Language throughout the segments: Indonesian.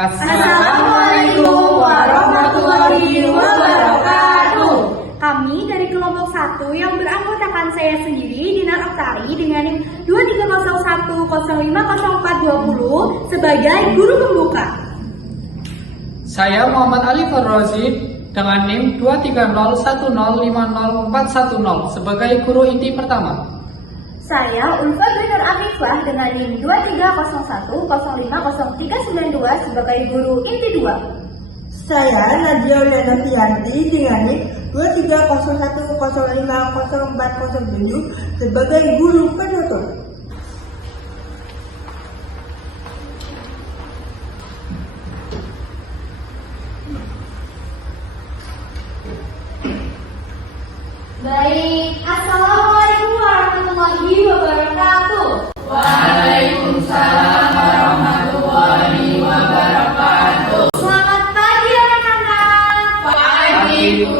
Assalamualaikum warahmatullahi wabarakatuh. Kami dari kelompok 1 yang beranggotakan saya sendiri, Dinar Oktari, dengan NIM 2301050420 sebagai guru pembuka. Saya Muhammad Ali Farrozi dengan NIM 23010504110 sebagai guru inti pertama. Saya Ulfa Binur Afifah dengan NIM 23010503992 sebagai guru inti 2. Saya Nadia Lenovianti dengan NIM 23010500407 sebagai guru penutur. Baik, Assalamualaikum warahmatullahi wabarakatuh. Waalaikumsalam warahmatullahi wabarakatuh. Selamat pagi anak-anak. Pagi, Bu.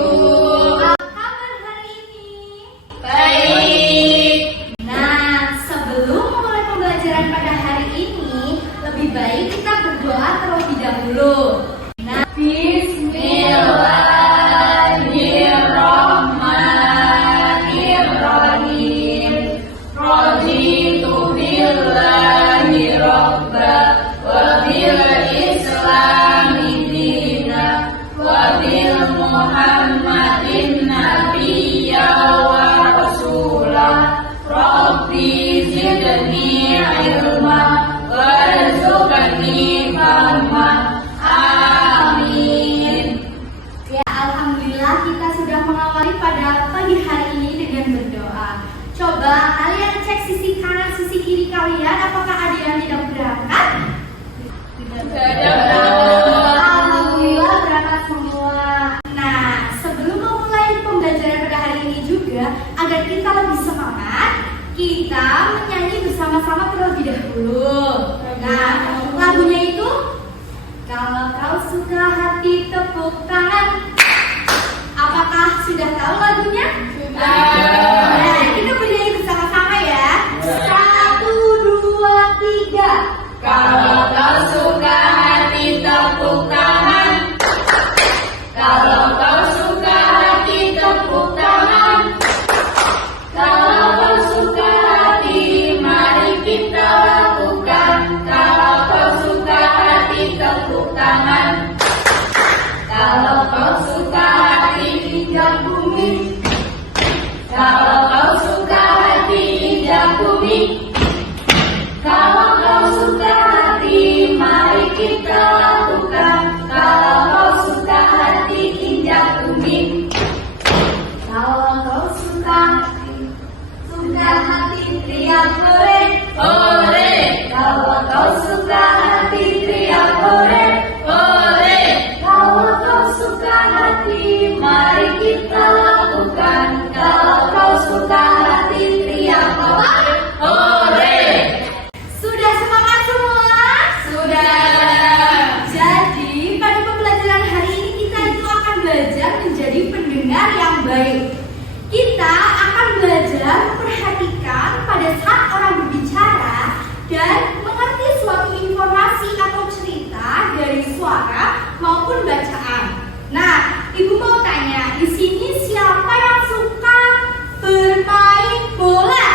Apa kabar hari ini? Baik. Nah, sebelum memulai pembelajaran pada hari ini, lebih baik kita berdoa terlebih dahulu. Nah, Bismillahirrahmanirrahim. Raditu billahi robba wa bil islami dina wa bil muhammadin nabiyya wa rasulah. Rabbi zidni ilma warzuqni fahma. Amin. ya alhamdulillah kita sudah mengawali pada pagi hari ini dengan berdoa. Coba kalian cek sisi kanan, sisi kiri kalian, apakah ada yang tidak berangkat? Alhamdulillah berangkat semua. Nah, sebelum memulai pembelajaran pada hari ini juga, agar kita lebih semangat, kita menyanyi bersama-sama terlebih dahulu. Nah, lagunya itu, kalau kau suka hati tepuk tangan. Apakah sudah tahu lagunya? Nah, kita bernyanyi bersama-sama ya. 1, 2, 3. Kalau kau suka hati tepuk tangan. Kalau kau suka hati tepuk tangan. Kalau kau suka hati mari kita lakukan. Kalau kau suka hati tepuk tangan. Kalau kau suka hati injak bumi. Kalau kau suka hati injak bumi. Kalau kau suka hati mari kita lakukan. Kalau kau suka hati injak bumi. Kalau kau suka hati teriak hore, hore. Kalau kau suka hati teriak hore, hore. Kalau kau suka hati mari kita lakukan. Kalau kau suka hati teriak hore, hore. Sudah semangat semua? Sudah. Jadi, pada pembelajaran hari ini kita itu akan belajar menjadi pendengar yang baik. Kita akan belajar memperhatikan pada saat orang berbicara dan mengerti suatu informasi atau cerita dari suara maupun bacaan. Nah, Ibu mau tanya, di sini siapa yang suka bermain bola?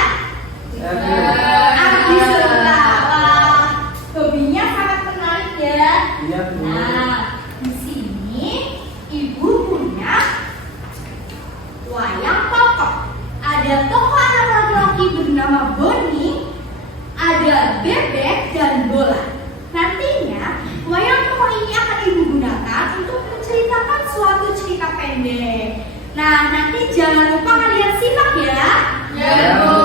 Abi suka. Wah, hobinya sangat menarik ya. Iya, Bu. Nah, di sini Ibu punya wayang pokok. Ada tokoh anak laki-laki bernama Boni, ada bebek dan bola. Nantinya wayang pokok ini akan Ibu gunakan untuk menceritakan suatu cerita pendek. Nah, nanti jangan lupa kalian simak ya. Ya, Bu.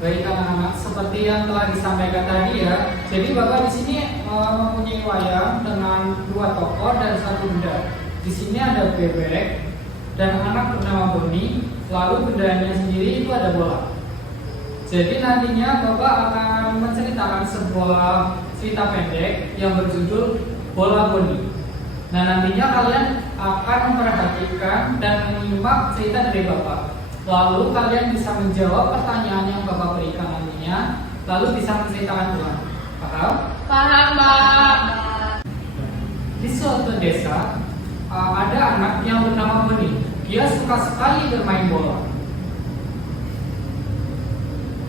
Baik anak-anak, seperti yang telah disampaikan tadi ya. Jadi Bapak di sini mempunyai wayang dengan 2 tokoh dan 1 benda. Di sini ada bebek dan anak bernama Boni, lalu bendanya sendiri itu ada bola. Jadi nantinya Bapak akan menceritakan sebuah cerita pendek yang berjudul Bola Boni. Nah, nantinya kalian akan memperhatikan dan menyimak cerita dari Bapak. Lalu kalian bisa menjawab pertanyaan yang Bapak berikan nantinya, lalu bisa menceritakan ulang. Paham? Paham, Pak. Di suatu desa ada anak yang bernama Boni. Dia suka sekali bermain bola.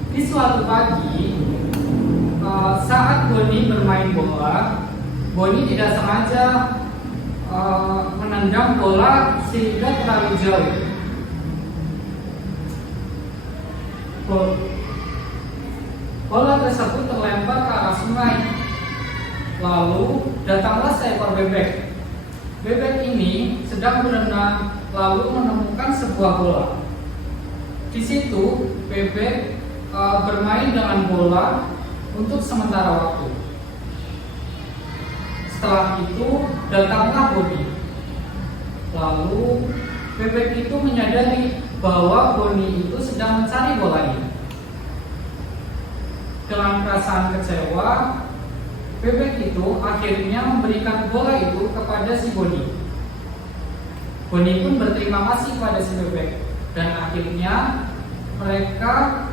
Di suatu pagi, saat Boni bermain bola, Boni tidak sengaja menendang bola sehingga terlalu jauh. Bola tersebut terlempar ke arah sungai. Lalu datanglah seekor bebek. Bebek ini sedang berenang lalu menemukan sebuah bola. Di situ bebek bermain dengan bola untuk sementara waktu. Setelah itu datanglah Boni. Lalu bebek itu menyadari bahwa Boni itu sedang mencari bola ini. Dengan perasaan kecewa, bebek itu akhirnya memberikan bola itu kepada si Boni. Boni pun berterima kasih pada si bebek dan akhirnya mereka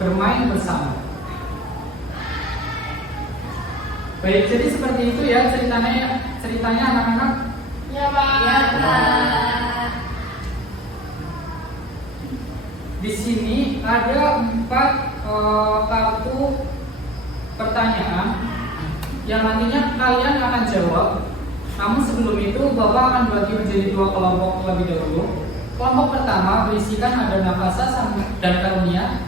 bermain bersama. Baik, jadi seperti itu ya ceritanya anak-anak. Ya, Pak. Ya, Pak. Di sini ada 4 kartu pertanyaan yang nantinya kalian akan jawab. Namun sebelum itu Bapak akan bagi menjadi 2 kelompok terlebih dahulu. Kelompok pertama berisikan ada Nafasa dan Karunia.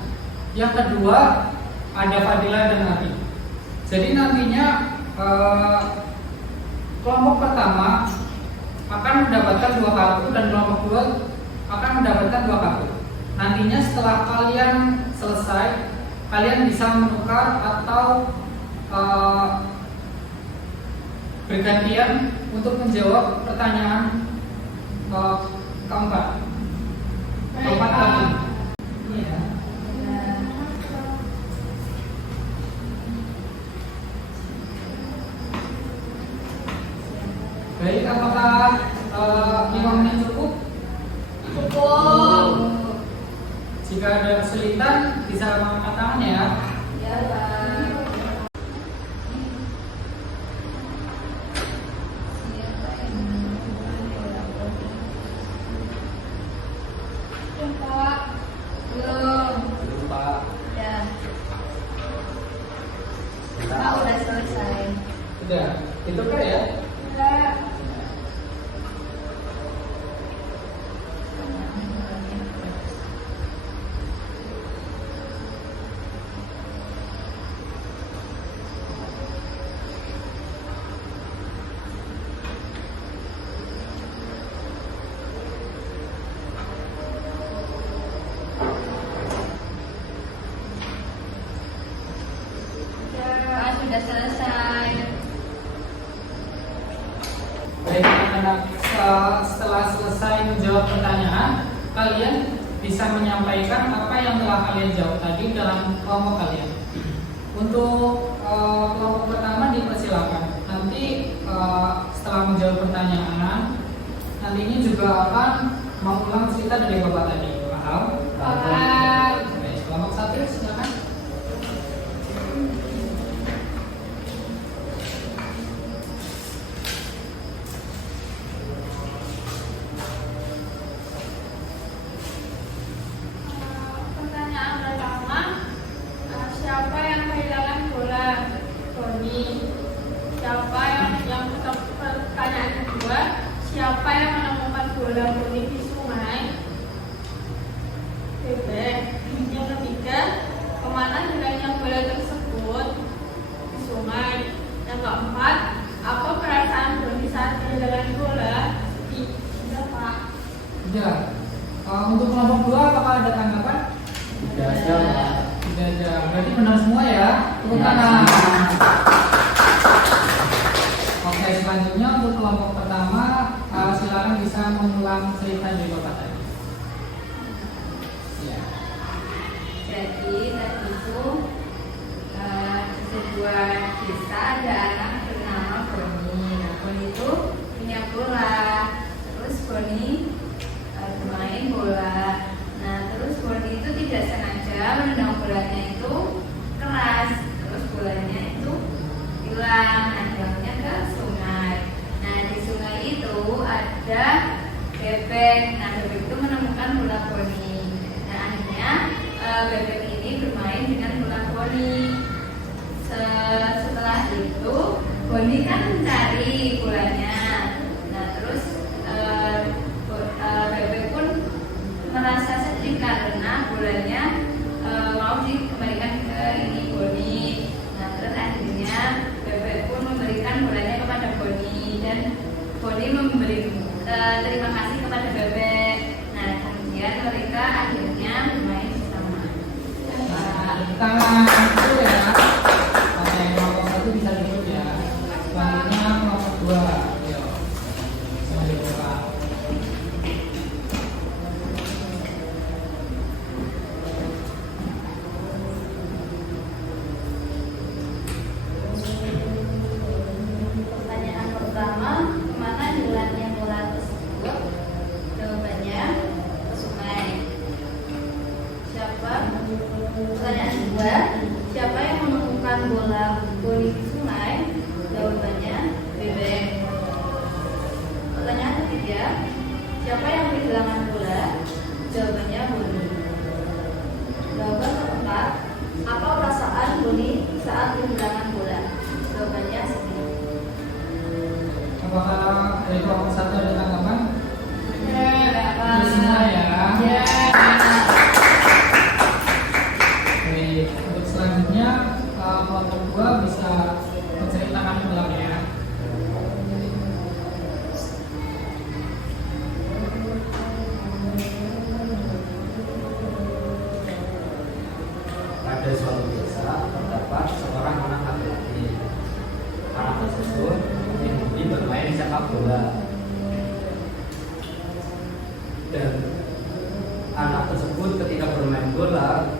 Yang kedua ada Fadila dan Ati. Jadi nantinya kelompok pertama akan mendapatkan 2 kartu dan kelompok kedua akan mendapatkan 2 kartu. Nantinya setelah kalian selesai, kalian bisa menukar atau bergantian untuk menjawab pertanyaan keempat. Keempat tadi. Ini ya. Baik, apakah 5 menit cukup? Cukup. Jika ada kesulitan bisa mengangkat tangan ya. Ya, Pak. Pak. Belum. Lupa. Ya. Pak udah selesai. Sudah. Itu kan ya? Udah. Ya, sudah selesai. Baik anak-anak, setelah selesai menjawab pertanyaan, kalian bisa menyampaikan apa yang telah kalian jawab tadi dalam kelompok kalian. Untuk kelompok pertama dipersilakan. Nanti setelah menjawab pertanyaan, nantinya juga akan mengulang cerita dari Bapak tadi. Paham? Paham. Baik, kelompok 1 silakan. Pertanyaan pertama, siapa yang kehilangan bola? Boni. Siapa yang pertanyaan kedua, siapa yang menemukan bola Boni di sungai? Bebek. Yang ketiga, kemana hilangnya bola tersebut? Di sungai. Yang keempat, apa perasaan Boni saat kehilangan bola? Tidak, Pak. Ya. Untuk kelompok 2 apakah ada tanggapan? Tidak ada, Pak. Tidak ada. Berarti benar semua ya. Tepuk tangan. Oke, selanjutnya untuk kelompok pertama, silakan bisa mengulang cerita dari Bapak tadi. Ya. Jadi tadi itu sebuah desa ada anak bernama Boni. Nah, Boni itu punya bola. Terus Boni bermain bola. Nah, terus Boni itu tidak sengaja menendang bolanya itu keras. Terus bolanya itu hilang. Nah, hilangnya ke sungai. Nah, di sungai itu ada bebek. Nah, bebek itu menemukan bola Boni. Nah, akhirnya bebek ini bermain dengan bola Boni. Setelah itu Boni kan mencari bolanya. Nah, terus bebek pun merasa sedih karena bolanya mau dikembalikan ke ini Boni. Nah, terus akhirnya bebek pun memberikan bolanya kepada Boni dan Boni memberi terima kasih kepada bebek. Nah, kemudian mereka akhirnya bermain bersama. Tangan itu ya. Oke, kelompok 1 bisa duduk ya. Selanjutnya kelompok 2. Ayo. Selanjutnya. Pertanyaan pertama, kemana jalannya bola tersebut? Jawabannya ke sungai. Pertanyaan kedua, siapa yang menemukan bola Boni di sungai? Jawabannya bebek. Pertanyaan ketiga, siapa yang kehilangan bola? Jawabannya Boni. Jawaban keempat, apa perasaan Boni saat kehilangan bola? Jawabannya sedih. Apakah dari kelompok 1 ada tanggapan? Apa? Itu semua ya. Ya. Oke, untuk selanjutnya kelompok 2 bisa menceritakan ulang ya. Pada suatu desa terdapat seorang anak laki-laki. Anak tersebut hobi bermain sepak bola. Dan anak tersebut ketika bermain bola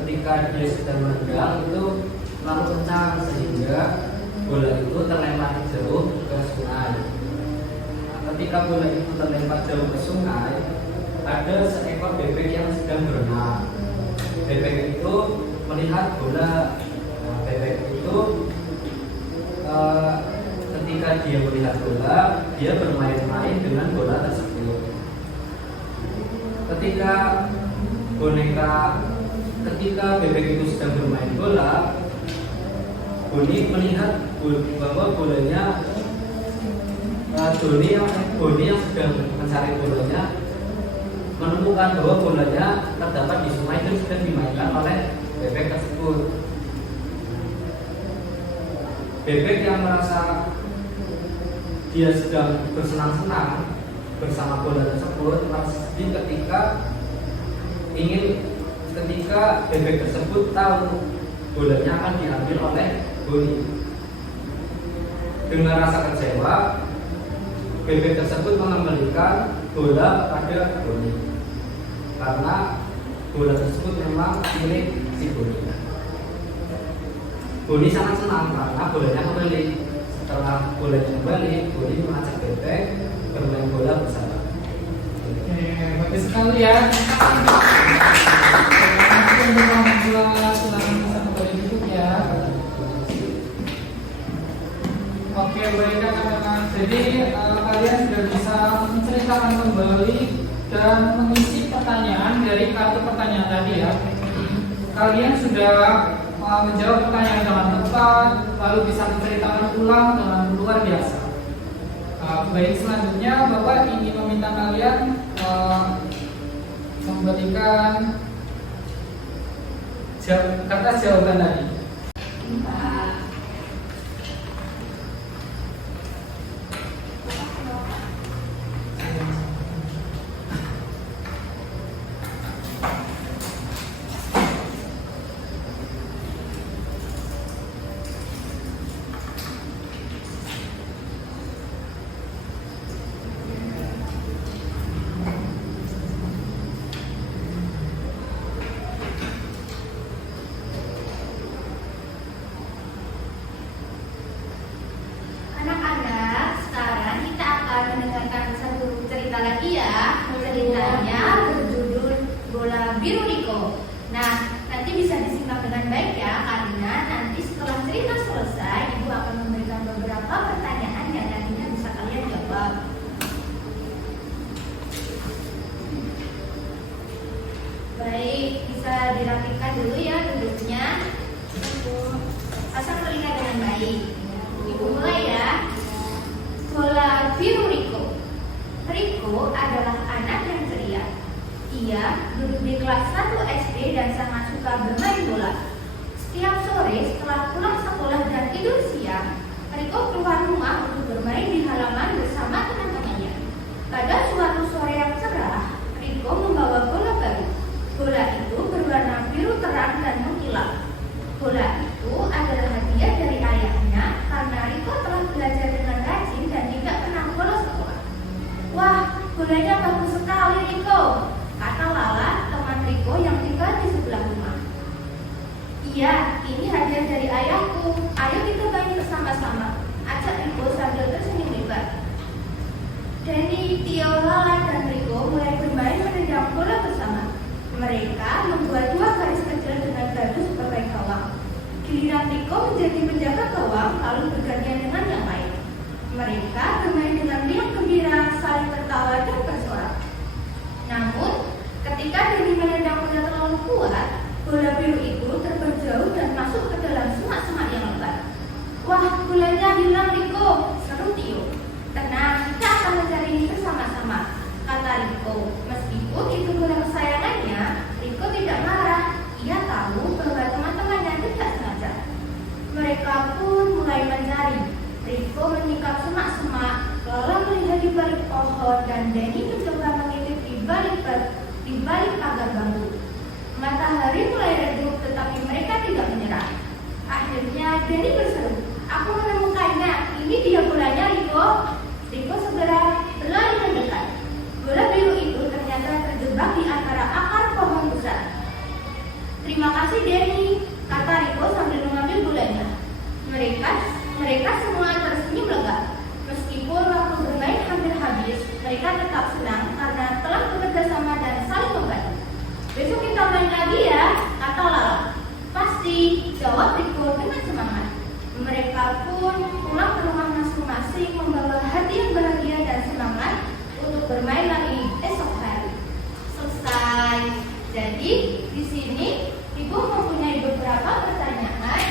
ketika dia sedang menendang itu terlalu kencang sehingga bola itu terlempar jauh ke sungai. Nah, ketika bola itu terlempar jauh ke sungai, ada seekor bebek yang sedang berenang. Bebek itu melihat bola. Nah, bebek itu ketika dia melihat bola, dia bermain-main dengan bola tersebut. Ketika bebek itu sedang bermain bola, Boni melihat bahwa bolanya Boni yang sedang mencari bolanya menemukan bahwa bolanya terdapat di sungai dan sudah dimainkan oleh bebek tersebut. Bebek yang merasa dia sedang bersenang-senang bersama bola tersebut merasa sedih ketika bebek tersebut tahu bolanya akan diambil oleh Boni. Dengan rasa kecewa, bebek tersebut mengembalikan bola pada Boni karena bola tersebut memang milik si Boni. Boni sangat senang karena bolanya kembali. Setelah bolanya kembali, Boni mengajak bebek bermain bola bersama. Oke, bagus sekali ya. Untuk kelompok 2 silakan bisa kembali duduk ya. Oke, baik rekan-rekan. Jadi kalian sudah bisa menceritakan kembali dan mengisi pertanyaan dari kartu pertanyaan tadi ya. Kalian sudah menjawab pertanyaan dengan tepat, lalu bisa menceritakan ulang dengan luar biasa. Baik, selanjutnya Bapak ingin meminta kalian memberikan kertas jawaban tadi. bisa dirapikan dulu ya duduknya. Pasang telinga dengan baik. Ibu mulai ya. Bola biru Riko. Riko adalah anak yang ceria. Ia duduk di kelas 1 SD dan sangat suka bermain bola. Setiap sore setelah pulang sekolah dan tidur siang, Riko keluar rumah untuk bermain di halaman bersama teman-temannya. Pada suatu sore yang cerah, Riko membawa bola baru. Bola itu berwarna biru terang dan mengkilap. Bola itu adalah hadiah dari ayahnya karena Riko telah belajar dengan rajin dan tidak pernah bolos sekolah. Wah, bolanya bagus sekali Riko, kata Lala, teman Riko yang tinggal di sebelah rumah. Iya, ini hadiah dari ayahku. Ayo kita main bersama-sama, ajak Riko sambil tersenyum lebar. Denny, Tio, Lala, dan Riko mulai bermain menendang bola bersama. Mereka membuat 2 garis kecil dengan batu sebagai gawang. Giliran Riko menjadi penjaga gawang lalu bergantian dengan yang lain. Mereka bermain dengan riang gembira, saling tertawa dan bersorak. Namun, ketika Denny menendang bola terlalu kuat, bola biru itu terbang jauh dan masuk ke dalam semak-semak yang lebar. Wah, bolanya hilang Riko, seru Tio. Tenang, kita akan mencari ini bersama-sama, kata Riko. Meskipun itu bola kesayangannya, Riko tidak marah. Ia tahu bahwa teman-temannya tidak sengaja. Mereka pun mulai mencari. Riko menyingkap semak-semak, Lola melihat di balik pohon, dan Denny mencoba mengintip di balik pagar bambu. Matahari mulai redup, tetapi mereka tidak menyerah. Akhirnya Denny berseru, "Aku menemukannya, ini dia bolanya Riko." Riko segera berlari mendekat. Bola biru itu ternyata terjebak di antara akar pohon besar. "Terima kasih Denny," kata Riko sambil mengambil bolanya. Mereka semua tersenyum lega. Meskipun waktu bermain hampir habis, mereka tetap senang karena telah bekerja sama dan saling membantu. "Besok kita main lagi ya," kata Lala. "Pasti," jawab Riko dengan semangat. Mereka pun pulang ke rumah masing-masing membawa hati yang bahagia dan semangat untuk bermain lagi esok hari. Selesai. Jadi di sini Ibu mempunyai beberapa pertanyaan.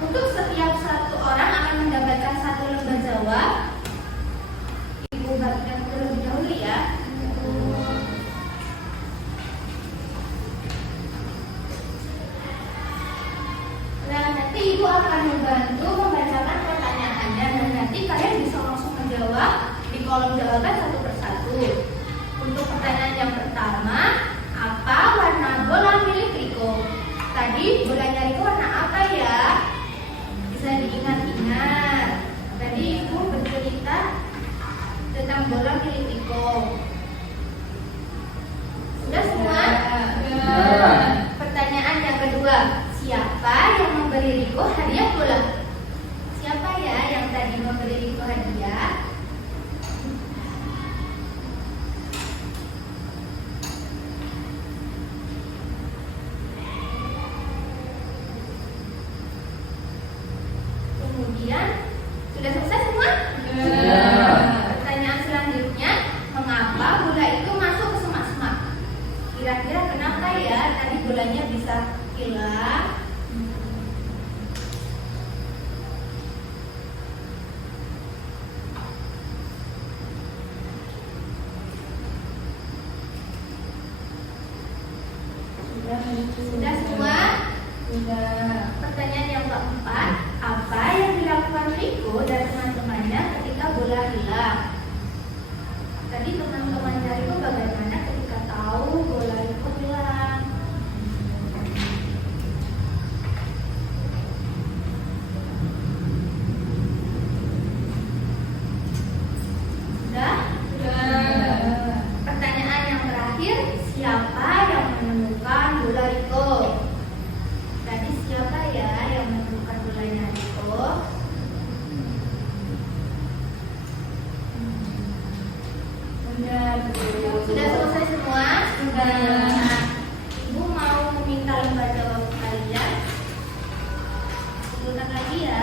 Untuk setiap satu orang akan mendapatkan 1 lembar jawab. Ibu bagikan terlebih dahulu ya. Nah, nanti Ibu akan membantu membacakan pertanyaannya dan nanti kalian bisa langsung menjawab di kolom jawaban satu persatu. Untuk pertanyaan yang pertama, apa warna bola milik Riko? Tadi bolanya Riko warna apa ya? Bisa diingat-ingat. Tadi Ibu bercerita tentang bola milik Riko. Sudah semua? Pertanyaan yang kedua, siapa yang memberi Riko hadiah bola? Siapa ya yang tadi memberi Riko hadiah? Kemudian, sudah selesai semua? Pertanyaan selanjutnya, mengapa bola itu masuk ke semak-semak? Kira-kira kenapa ya tadi bolanya bisa hilang? Sudah semua? Pertanyaan yang keempat, apa yang dilakukan Riko dan teman-temannya ketika bola hilang? Tadi teman-teman Riko bagaimana ketika tahu bola Riko hilang? Sudah? Pertanyaan yang terakhir, siapa yang menemukan bola Riko? Tadi siapa ya yang menemukan bolanya Riko? Sudah selesai semua? Sudah. Ibu mau meminta lembar jawab kalian. Ulang lagi ya.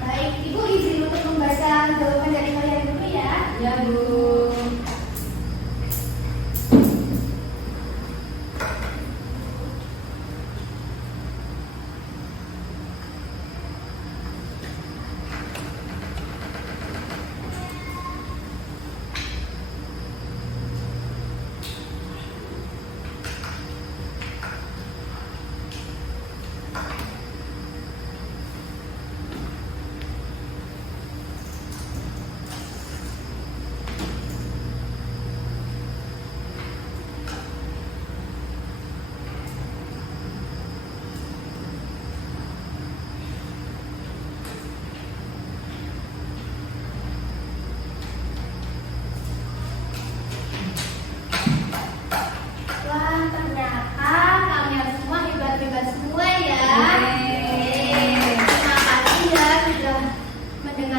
Baik, Ibu izin untuk membaca jawaban dari kalian dulu ya.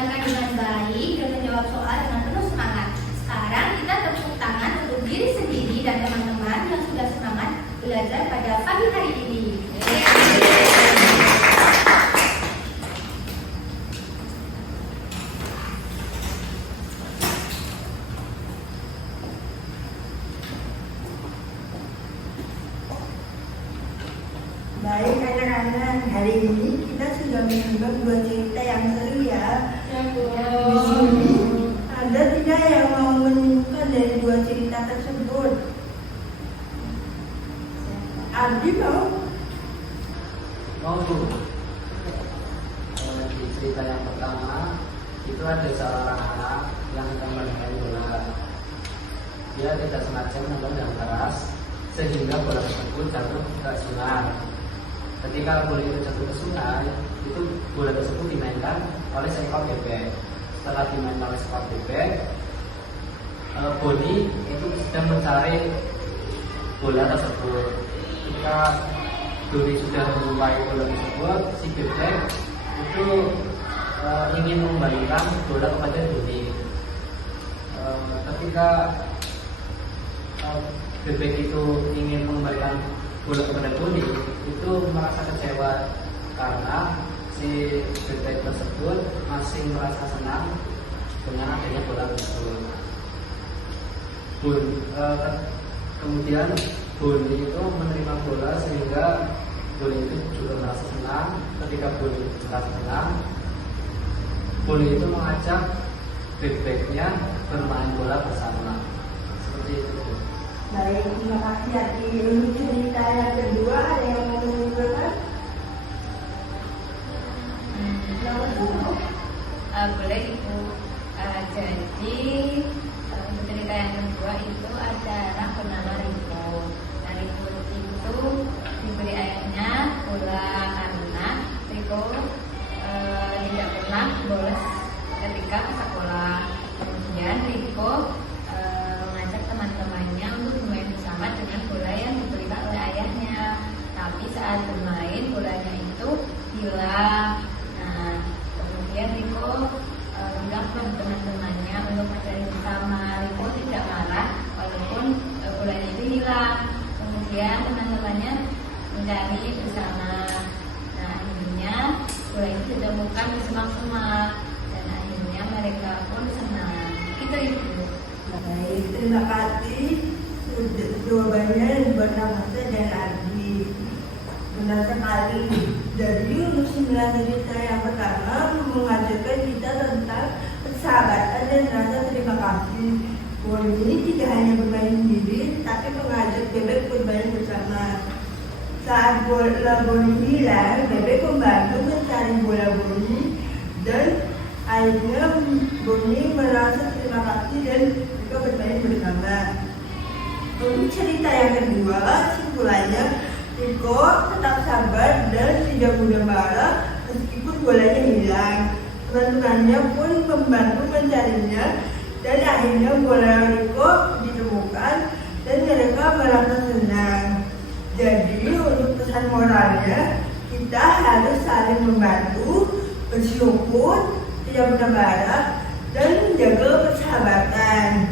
mendengarkan dengan baik dan menjawab soal dengan penuh semangat. Sekarang kita tepuk tangan untuk diri sendiri dan teman-teman yang sudah semangat belajar pada pagi hari ini. Baik anak-anak, hari ini kita sudah menyimak dua cerita yang seru ya. Di sini ada tidak yang mau menyimpulkan dari dua cerita tersebut? Ardi mau? Mau Bu. Di cerita yang pertama itu ada seorang anak yang sedang bermain bola. Dia tidak sengaja menendang yang keras sehingga bola tersebut jatuh ke sungai. Ketika bola itu jatuh ke sungai, itu bola tersebut dimainkan oleh seekor bebek. Setelah dimainkan oleh seekor bebek, Boni itu sedang mencari bola tersebut. Ketika Doni sudah menjumpai bola tersebut, si bebek itu ingin mengembalikan bola kepada Doni. Ketika bebek itu ingin mengembalikan bola kepada Doni, itu merasa kecewa karena si bebek tersebut masih merasa senang dengan adanya bola tersebut. Kemudian Boni itu menerima bola sehingga Boni itu juga merasa senang. Ketika Boni merasa senang, Boni itu mengajak bebeknya bermain bola bersama. Seperti itu. Baik, terima kasih Ardi. Untuk cerita yang kedua ada yang mau menyimpulkan? Boleh Ibu. Jadi untuk cerita yang kedua itu ada anak bernama Riko. Nah, Riko itu diberi ayahnya bola karena Riko tidak pernah bolos ketika ke sekolah. Kemudian Riko mengajak teman-temannya untuk bermain bersama dengan bola yang diberikan oleh ayahnya. Tapi saat bermain bolanya itu hilang. Nah, kemudian Riko bilang kepada teman-temannya untuk mencari bersama. Riko tidak marah walaupun bolanya itu hilang. Kemudian teman-temannya mencari bersama. Nah, akhirnya bola itu ditemukan di semak-semak dan akhirnya mereka pun senang. Itu Ibu. Baik, terima kasih. Jawabannya bernama saya dan Ardi. Benar sekali. Jadi untuk sembilan cerita yang pertama mengajarkan kita tentang persahabatan dan rasa terima kasih. Boni tidak hanya bermain sendiri, tapi mengajak bebek bermain bersama. Saat bola Boni hilang, bebek membantu mencari bola Boni dan akhirnya Boni merasa terima kasih dan juga bermain bersama. Untuk cerita yang kedua, simpulannya Riko tetap sabar dan tidak mudah marah meskipun bolanya hilang. Teman-temannya pun membantu mencarinya dan akhirnya bola Riko ditemukan dan mereka merasa senang. Jadi untuk pesan moralnya, kita harus saling membantu, bersyukur, tidak mudah marah, dan menjaga persahabatan.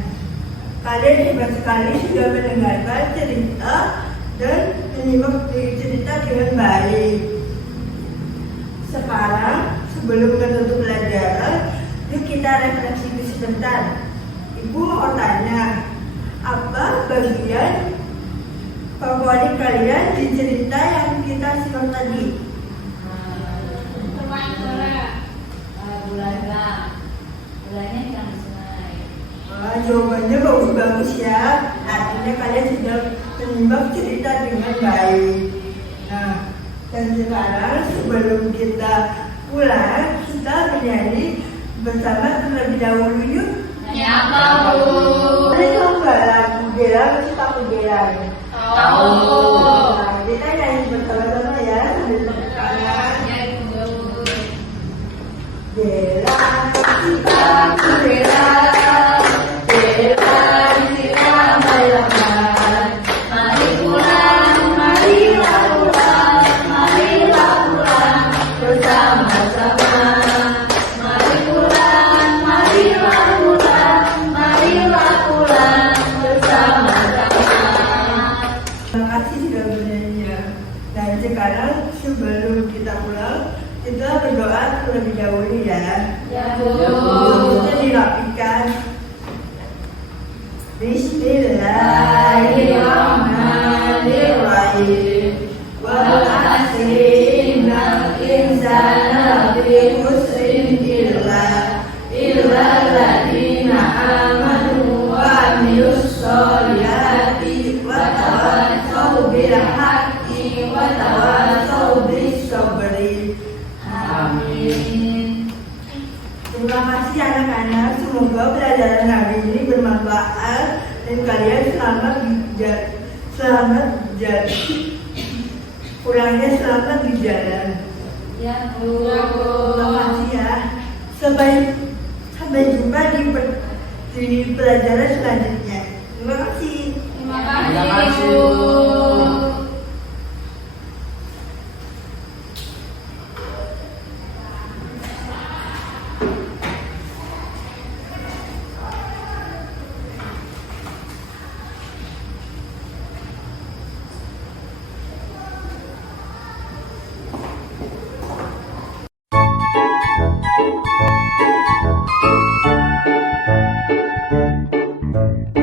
Kalian hebat sekali sudah mendengarkan cerita dan menyimak cerita dengan baik. Sekarang sebelum menutup pelajaran, yuk kita refleksi sebentar. Ibu mau tanya, apa bagian favorit kalian di cerita yang kita simak tadi? Bermain bola. Bolanya yang di sungai. Jawabannya bagus-bagus ya. Artinya kalian sudah menyimak cerita dengan baik. Nah, dan sekarang sebelum kita pulang, kita menyanyi bersama terlebih dahulu yuk. Ya mau. Ini tahu nggak lagu Gela? Masih tahu Gela? Tahu. Nah, kita nyanyi bersama-sama ya sambil tepuk tangan. Ya Ibu. Gela, Kita bela, bela di sini malam. Mari pulang, marilah pulang bersama-sama. Mari pulang. Ya, Bu. Wudhunya dirapikan. Bismillahirrahmanirrahim. Wal asri innal insana lafi khusrin illa alladziina aamanu wa 'amilus sholihati wa tawassaw bil haqqi wa tawassaw bis sabri. Amin. Terima kasih anak-anak, semoga pelajaran hari ini bermanfaat dan kalian selamat di jalan. Ya, Bu. Terima kasih ya. Sampai jumpa di pelajaran selanjutnya. Terima kasih. Terima Terima kasih, kasih, Bu. Bu. Thank you.